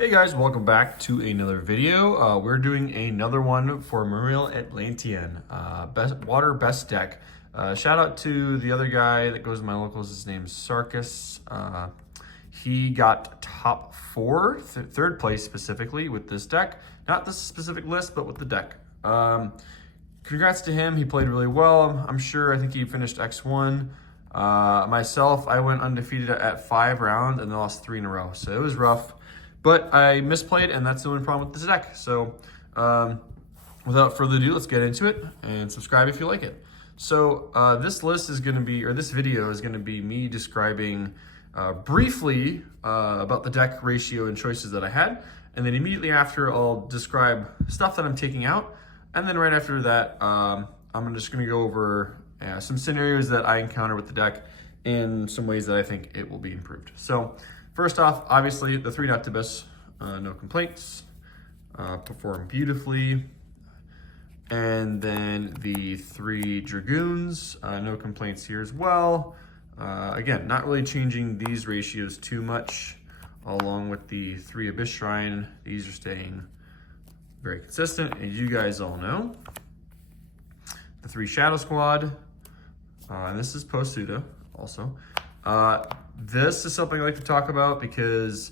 Hey guys, welcome back to another video. We're doing another one for Mermail Atlantean, best deck. Shout out to the other guy that goes to my locals, his name's Sarkis. He got top four, third place specifically with this deck. Not this specific list, but with the deck. Congrats to him, he played really well. I think he finished X1. Myself, I went undefeated at 5 rounds and then lost 3 in a row, so it was rough. But I misplayed, and that's the only problem with this deck. So without further ado, let's get into it and subscribe if you like it. So this list is going to be, or this video is going to be me describing briefly about the deck ratio and choices that I had. And then immediately after, I'll describe stuff that I'm taking out. And then right after that, I'm just going to go over some scenarios that I encounter with the deck and some ways that I think it will be improved. So first off, obviously, the 3 Neptibus, no complaints, perform beautifully. And then the 3 Dragoons, no complaints here as well. Again, not really changing these ratios too much, along with the 3 Abyss Shrine. These are staying very consistent, as you guys all know. The 3 Shadow Squad, and this is Post-Salem also. This is something I like to talk about because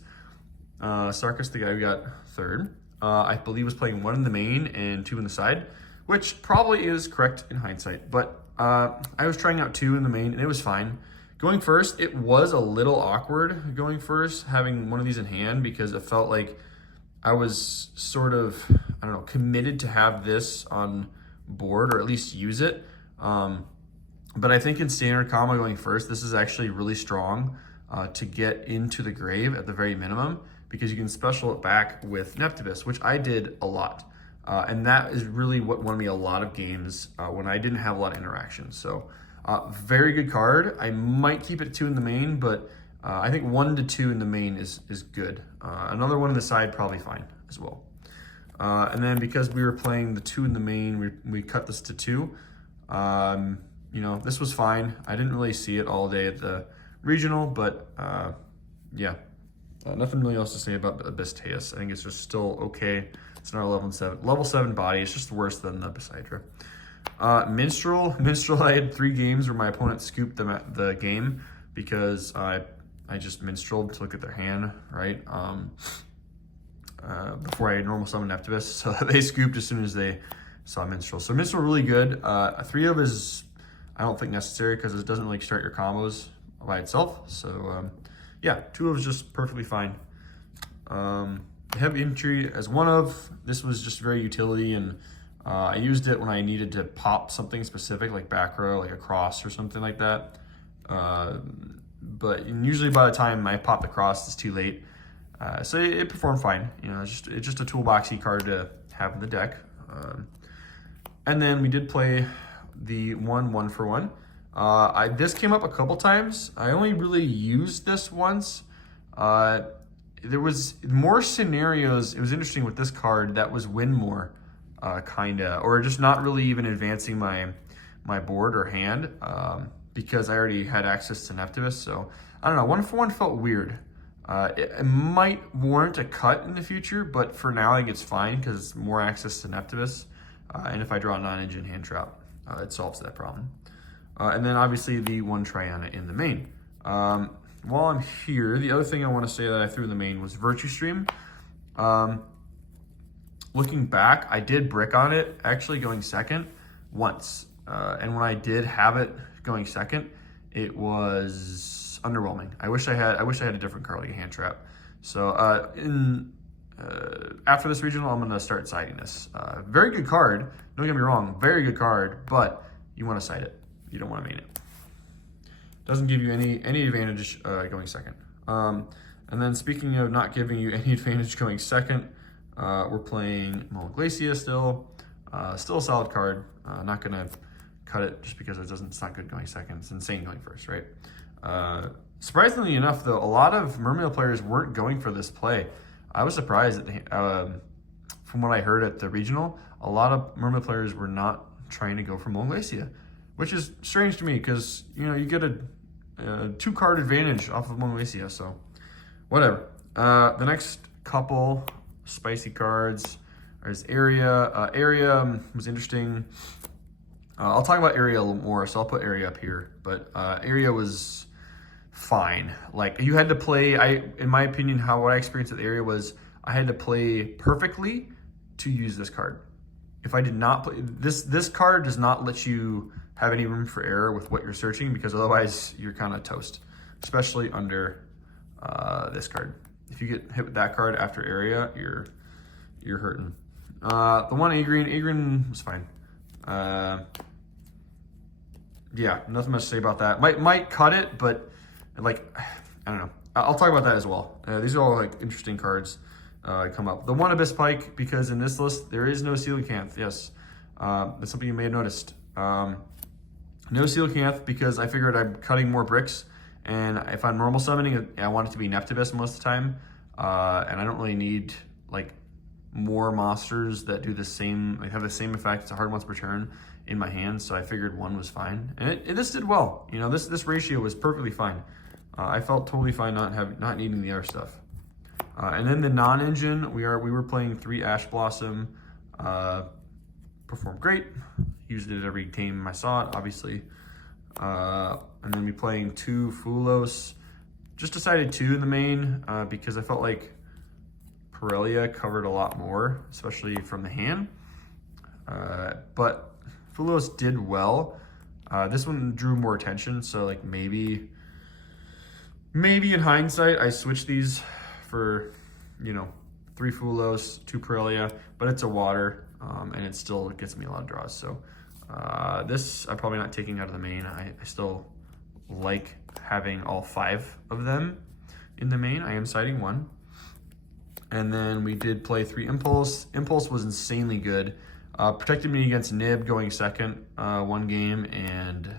Sarkis, the guy who got third, I believe was playing 1 in the main and 2 in the side, which probably is correct in hindsight, but I was trying out 2 in the main and it was fine. Going first, it was a little awkward going first, having one of these in hand, because it felt like I was sort of, I don't know, committed to have this on board or at least use it. But I think in standard comma going first, this is actually really strong to get into the grave at the very minimum, because you can special it back with Neptibus, which I did a lot. And that is really what won me a lot of games when I didn't have a lot of interaction. So very good card. I might keep it 2 in the main, but I think 1 to 2 in the main is good. Another 1 in the side, probably fine as well. And then because we were playing the 2 in the main, we cut this to 2. You know, this was fine. I didn't really see it all day at the regional, but yeah, nothing really else to say about the Abyss. I think it's just still okay. It's not a level 7 body. It's just worse than the Hydra. Minstrel, I had 3 games where my opponent scooped the game because I just minstreled to look at their hand, right? Before I normal summoned Neptibus, so they scooped as soon as they saw Minstrel. So Minstrel really good. 3 of is, I don't think necessary because it doesn't really start your combos by itself. So yeah, 2 of is just perfectly fine. Heavy infantry as 1 of, this was just very utility, and I used it when I needed to pop something specific like back row, like a cross or something like that. But usually by the time I pop the cross, it's too late. So it performed fine. You know, it's just a toolboxy card to have in the deck. And then we did play the 1 for 1. This came up a couple times. I only really used this once. There was more scenarios. It was interesting with this card that was win more, kinda, or just not really even advancing my board or hand, because I already had access to Neptibus. So I don't know, 1 for 1 felt weird. It might warrant a cut in the future, but for now I think it's fine because it's more access to Neptibus. And if I draw a non-engine hand trap, it solves that problem. And then obviously the 1 Triana in the main. While I'm here, the other thing I want to say that I threw in the main was Virtue Stream. Looking back, I did brick on it, actually going second once. And when I did have it going second, it was underwhelming. I wish I had a different card, like a hand trap. So after this regional, I'm gonna start siding this. Very good card, don't get me wrong, very good card, but you wanna side it. You don't wanna main it. Doesn't give you any advantage going second. And then speaking of not giving you any advantage going second, we're playing Glacia still. Still a solid card. Not gonna cut it just because it's not good going second. It's insane going first, right? Surprisingly enough, though, a lot of Mermail players weren't going for this play. I was surprised that from what I heard at the regional, a lot of Mermail players were not trying to go for Glacia, which is strange to me because, you know, you get a 2-card advantage off of Glacia, so whatever. The next couple spicy cards. There's Area. Area was interesting. I'll talk about Area a little more, so I'll put Area up here. But Area was fine. Like, you had to play, in my opinion, what I experienced with Area was I had to play perfectly to use this card. If I did not play, this card does not let you have any room for error with what you're searching, because otherwise you're kind of toast, especially under this card. If you get hit with that card after Area, you're hurting. The one Agrin was fine. Yeah, nothing much to say about that. Might cut it, but like, I don't know. I'll talk about that as well. These are all like interesting cards come up. The one Abyss Pike, because in this list there is no Coelacanth. Yes, that's something you may have noticed. No Coelacanth because I figured I'm cutting more bricks, and if I'm normal summoning, I want it to be Neptibus most of the time, and I don't really need like more monsters that do the same, like have the same effect. It's a hard once per turn in my hand, so I figured one was fine, and this did well. You know, this ratio was perfectly fine. I felt totally fine not needing the other stuff. And then the non-engine, we were playing 3 Ash Blossom. Performed great. Used it every game I saw it, obviously. And then we playing 2 Fulos. Just decided 2 in the main because I felt like Pirellia covered a lot more, especially from the hand. But Fulos did well. This one drew more attention, so like maybe in hindsight I switched these for, you know, 3 Fulos, 2 Pirellia, but it's a water, and it still gets me a lot of draws. So this I'm probably not taking out of the main. I still like having all 5 of them in the main. I am siding 1. And then we did play 3 Impulse. Impulse was insanely good. Protected me against Nib going second one game, and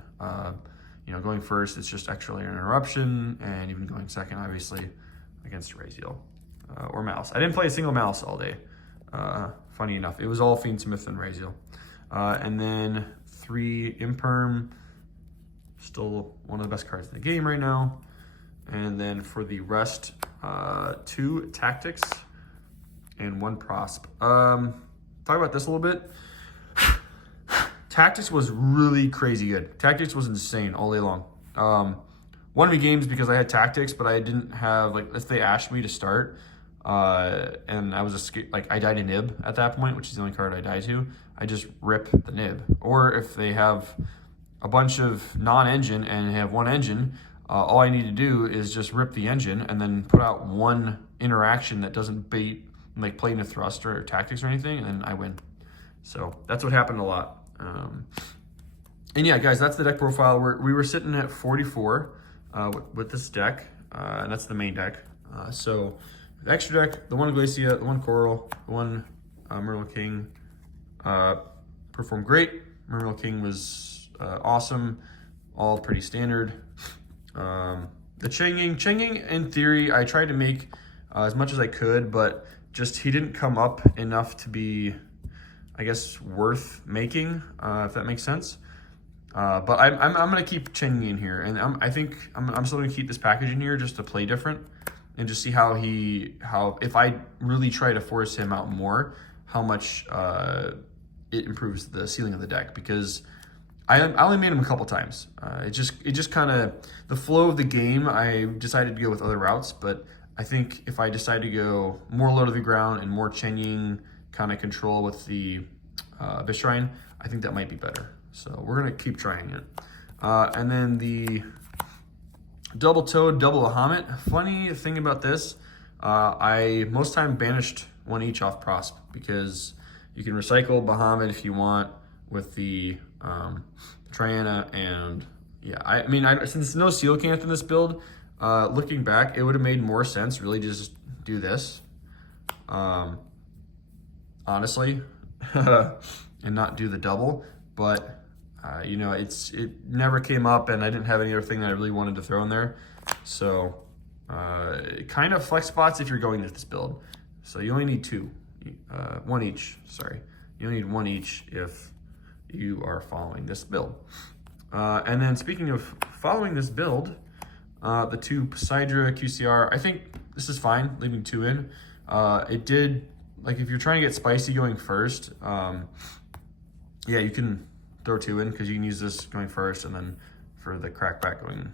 you know, going first, it's just extra layer interruption, and even going second, obviously, against Raziel or Mouse. I didn't play a single Mouse all day. Funny enough, it was all Fiendsmith and Raziel. And then 3 Imperm, still one of the best cards in the game right now. And then for the rest, 2 Tactics and 1 Prosp. Talk about this a little bit. Tactics was really crazy good. Tactics was insane all day long. Won me games because I had Tactics, but I didn't have, like, if they asked me to start, and I was I died a Nib at that point, which is the only card I die to, I just rip the Nib. Or if they have a bunch of non-engine and have 1 engine, all I need to do is just rip the engine and then put out 1 interaction that doesn't bait, like play into thruster or tactics or anything, and then I win. So that's what happened a lot. And yeah, guys, that's the deck profile. We were sitting at 44 with this deck, and that's the main deck. So the extra deck, the 1 Glacia, the 1 Coral, the 1 Mermail King performed great. Mermail King was awesome, all pretty standard. The Changing, in theory, I tried to make as much as I could, but just he didn't come up enough to be, I guess, worth making, if that makes sense. But I'm gonna keep Changing in here, and I think I'm still gonna keep this package in here just to play different and just see how if I really try to force him out more, how much it improves the ceiling of the deck, because I only made him a couple times. It just kind of, the flow of the game, I decided to go with other routes, but I think if I decide to go more low to the ground and more Changing kind of control with the Bishrine, I think that might be better. So we're gonna keep trying it. And then the Double Toad, Double Bahamut. Funny thing about this, I most time banished 1 each off Prosp, because you can recycle Bahamut if you want with the Triana, and yeah, I mean, since there's no Coelacanth in this build, looking back, it would have made more sense really to just do this, honestly, and not do the double. But you know, it never came up, and I didn't have any other thing that I really wanted to throw in there. So kind of flex spots if you're going with this build. So you only need 2, 1 each. Sorry, you only need 1 each if you are following this build. And then speaking of following this build, the 2 Poseidra QCR, I think this is fine, leaving 2 in. It did, like if you're trying to get spicy going first, yeah, you can throw 2 in because you can use this going first and then for the crackback going,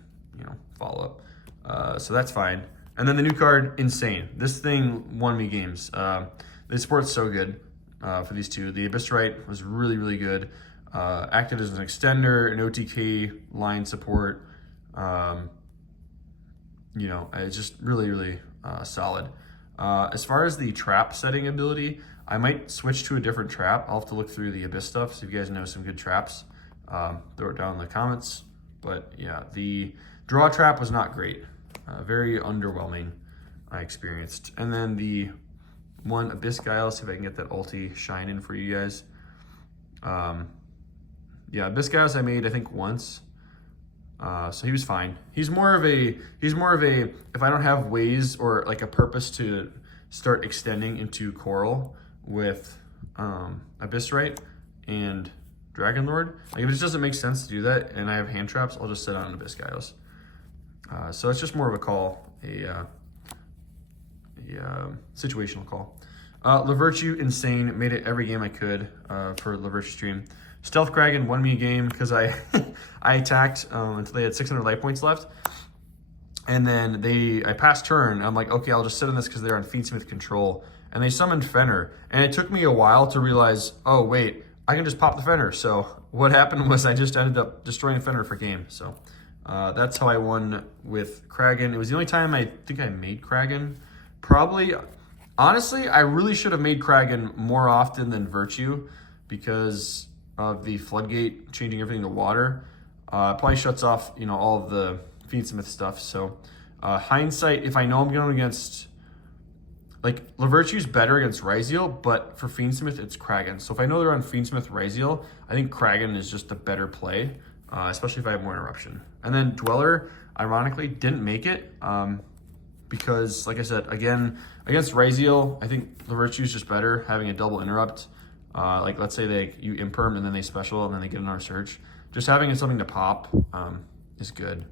follow up. So that's fine. And then the new card, Insane. This thing won me games. The support's so good for these two. The Abyssrite was really, really good. Acted as an extender, an OTK line support. It's just really, really solid. As far as the trap setting ability, I might switch to a different trap. I'll have to look through the Abyss stuff, so if you guys know some good traps, throw it down in the comments. But yeah, the draw trap was not great. Very underwhelming, I experienced. And then the one Abyss guy, I'll see if I can get that ulti shine in for you guys. Yeah, Abyss guys I made, I think, once. So he was fine. He's more of a, if I don't have ways or like a purpose to start extending into Coral with Abyssrite and Dragon Lord, like if it just doesn't make sense to do that and I have hand traps, I'll just sit on Abyss Giles. So it's just more of a call, a situational call. LaVirtue, Insane, made it every game I could for LaVirtue stream. Stealth Kraken won me a game because I I attacked until they had 600 life points left. And then I passed turn. I'm like, okay, I'll just sit on this because they're on Fiendsmith control. And they summoned Fenner. And it took me a while to realize, oh, wait, I can just pop the Fenner. So what happened was I just ended up destroying Fenner for game. So that's how I won with Kraken. It was the only time I think I made Kraken. Probably, honestly, I really should have made Kraken more often than Virtue because of the floodgate changing everything to water. Probably shuts off, all of the Fiendsmith stuff. So hindsight, if I know I'm going against, like, LaVirtue's better against Ryziel, but for Fiendsmith, it's Kraken. So if I know they're on Fiendsmith Ryziel, I think Kraken is just the better play, especially if I have more interruption. And then Dweller, ironically, didn't make it because, like I said, again, against Ryziel, I think LaVirtue's just better having a double interrupt. Like let's say you imperm and then they special and then they get another search. Just having something to pop is good.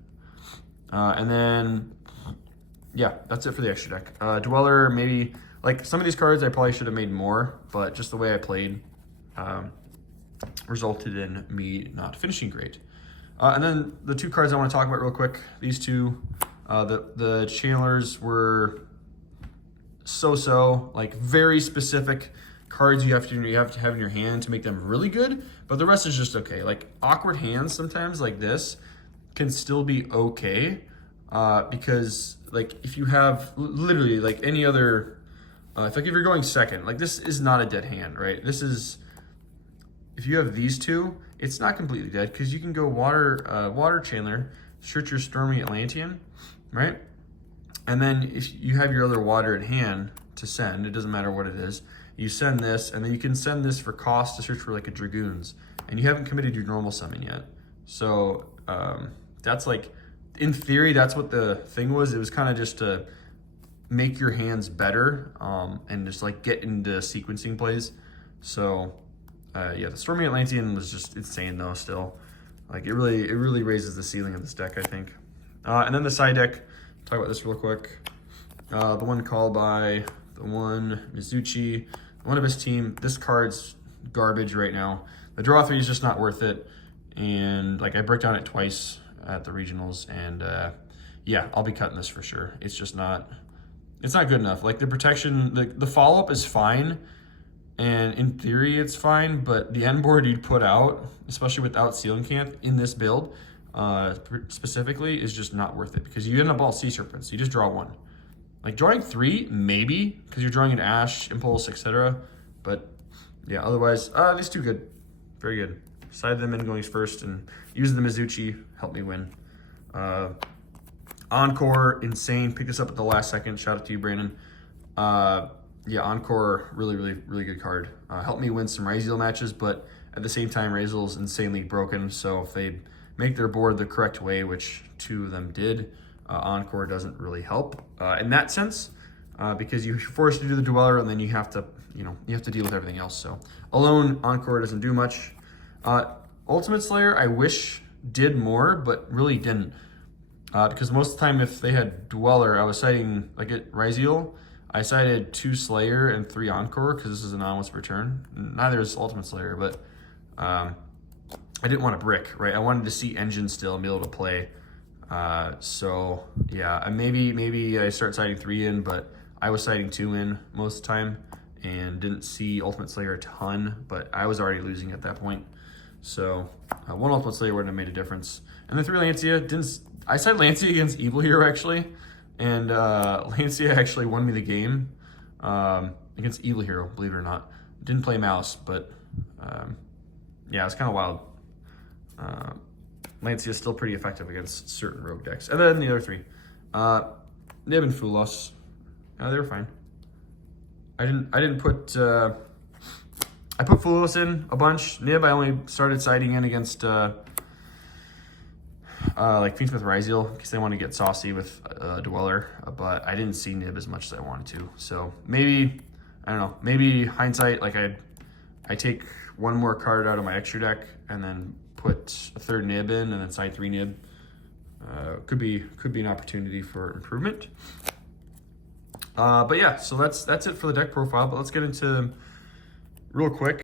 And then, yeah, that's it for the extra deck. Dweller, maybe, like some of these cards I probably should have made more, but just the way I played resulted in me not finishing great. And then the 2 cards I want to talk about real quick, these 2, the channelers were so-so, like very specific cards you have to have in your hand to make them really good, but the rest is just okay. Like awkward hands sometimes like this can still be okay because like if you have literally like any other, if you're going second, like this is not a dead hand, right? This is, if you have these 2, it's not completely dead because you can go water Chandler, search your Stormy Atlantean, right? And then if you have your other water at hand to send, it doesn't matter what it is, you send this, and then you can send this for cost to search for like a Dragoons, and you haven't committed your normal summon yet. So that's like, in theory, that's what the thing was. It was kind of just to make your hands better and just like get into sequencing plays. So yeah, the Stormy Atlantean was just insane though still. Like it really raises the ceiling of this deck, I think. And then the side deck, talk about this real quick. The one called by, the one Mizuchi, one of his team. This card's garbage right now. The draw 3 is just not worth it. And like I broke down it twice at the regionals, and yeah, I'll be cutting this for sure. It's just not, it's not good enough. Like the protection, the follow-up is fine, and in theory it's fine, but the end board you'd put out, especially without Coelacanth in this build, specifically, is just not worth it because you end up all Sea Serpents. You just draw 1. Like drawing 3, maybe, because you're drawing an Ash, Impulse, etc. But yeah, otherwise, these 2 good. Very good. Side them in going first and use the Mizuchi, help me win. Encore, Insane, picked this up at the last second. Shout out to you, Brandon. Yeah, Encore, really good card. Helped me win some Ryziel matches, but at the same time, Ryziel's insanely broken, so if they make their board the correct way, which 2 of them did, Encore doesn't really help in that sense, because you're forced to do the Dweller and then you have to, you have to deal with everything else. So alone, Encore doesn't do much. Ultimate Slayer, I wish did more, but really didn't, because most of the time if they had Dweller, I was citing like at Ryziel, I sided 2 Slayer and 3 Encore because this is an Anomalous Return. Neither is Ultimate Slayer, but I didn't want a brick, right? I wanted to see engine still and be able to play. So yeah, maybe I start siding 3 in, but I was siding 2 in most of the time and didn't see Ultimate Slayer a ton, but I was already losing at that point. So 1 Ultimate Slayer wouldn't have made a difference. And the 3 Lancia I sided Lancia against Evil Hero actually, and Lancia actually won me the game against Evil Hero, believe it or not. Didn't play Mouse, but yeah, it's kind of wild. Lancia is still pretty effective against certain rogue decks. And then the other 3. Nib and Fulos. They were fine. I didn't put I put Fulos in a bunch. Nib I only started siding in against like Fiendsmith Ryziel because they want to get saucy with Dweller, but I didn't see Nib as much as I wanted to. So maybe, I don't know, maybe hindsight, like I take 1 more card out of my extra deck and then put a 3rd Nib in and then side 3 Nib. Could be an opportunity for improvement. But yeah, so that's it for the deck profile, but let's get into real quick